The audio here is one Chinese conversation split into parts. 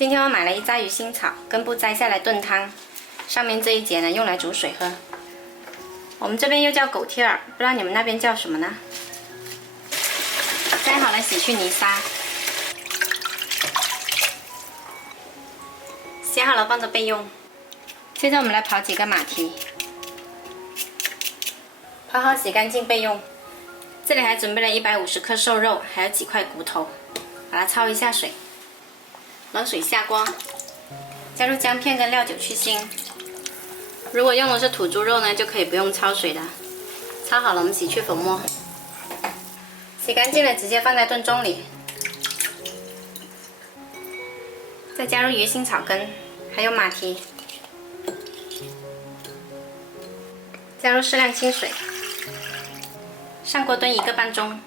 今天我买了一扎鱼腥草，根部摘下来炖汤，上面这一节呢用来煮水喝。我们这边又叫狗贴儿，不知道你们那边叫什么呢？摘好了洗去泥沙，洗好了放着备用。接着我们来刨几个马蹄，刨好洗干净备用。这里还准备了150克瘦肉，还有几块骨头，把它焯一下水。冷水下锅，加入姜片跟料酒去腥。如果用的是土猪肉呢，就可以不用焯水的。焯好了，我们洗去粉末，洗干净了直接放在炖盅里。再加入鱼腥草根，还有马蹄，加入适量清水，上锅炖1个半钟。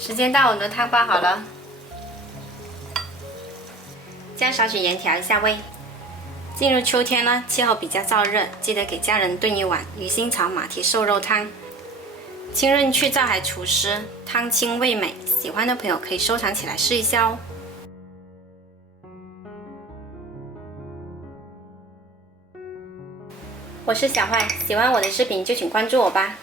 时间到，我们的汤煲好了，加少许盐调一下味。进入秋天呢，气候比较燥热，记得给家人炖一碗鱼腥草马蹄瘦肉汤，清润去燥还除湿，汤清味美。喜欢的朋友可以收藏起来试一下哦。我是小坏，喜欢我的视频就请关注我吧。